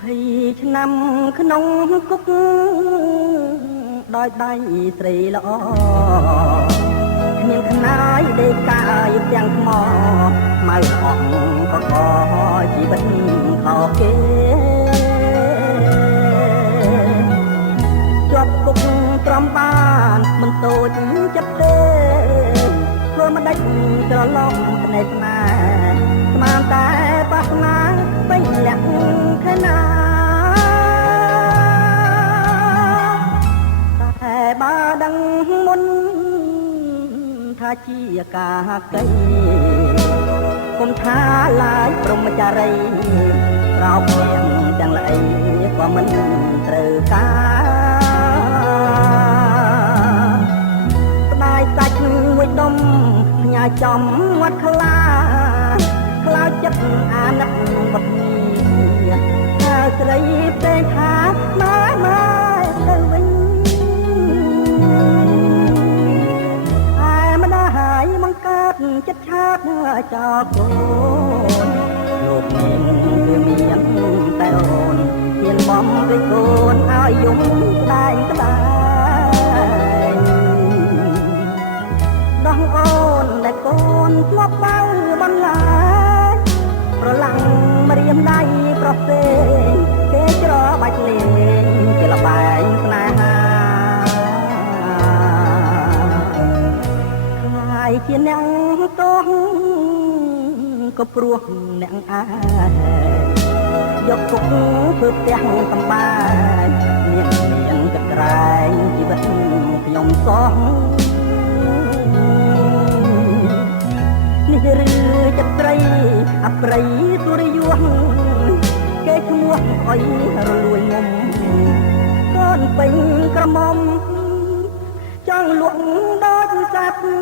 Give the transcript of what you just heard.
20 ឆ្នាំក្នុងគុកដោយដៃស្រីល្អគ្មានខ្នាយដេកកាយទាំងថ្មម៉ៅអស់ក៏ខជីវិតខោគេជាប់គុកត្រំបានមិនតូចចិត្តទេធ្វើមិនដេចច្រឡំភ្នែកស្នេហ៍ស្មានតែបាសនាពេញលក្ខខណាតែបើដឹងមុនថាជាកាកៃគុំថាឡាយព្រមចារីរោបៀងទាំងល្អីក៏មិនត្រូវការស្ដាយសាច់មួយដុំផ្ញើចំមាត់ខ្លាខ្លោចចិត្តអាណិតបាត់នេះថាស្រីផ្សេងថាម៉ែទៅវិញម្ដាយបង្កើតចិត្តឆាតចោលកូនលោកនាងវាមានតែអូនមានបំដូចកូនឲ្យយំស្ដាយស្ដាយដោះអូនដែលកូនធ្លាប់បៅបន្លាយប្រឡាំងម្រាមដៃប្រសេគេច្របាច់លេងជាលបែងស្នេហាជាអ្នកតោះក៏ព្រោះអ្នកអាយកគុកធ្វើផ្ទះសម្បែងមានទឹកក្រែងជីវិតខ្ញុំសោះនេះឬចិត្តស្រីអប្រិយទុរិយយគេឈ្មោះអុយរលួយងំកូនពេញក្រមុំចង់លក់ដូចសត្វ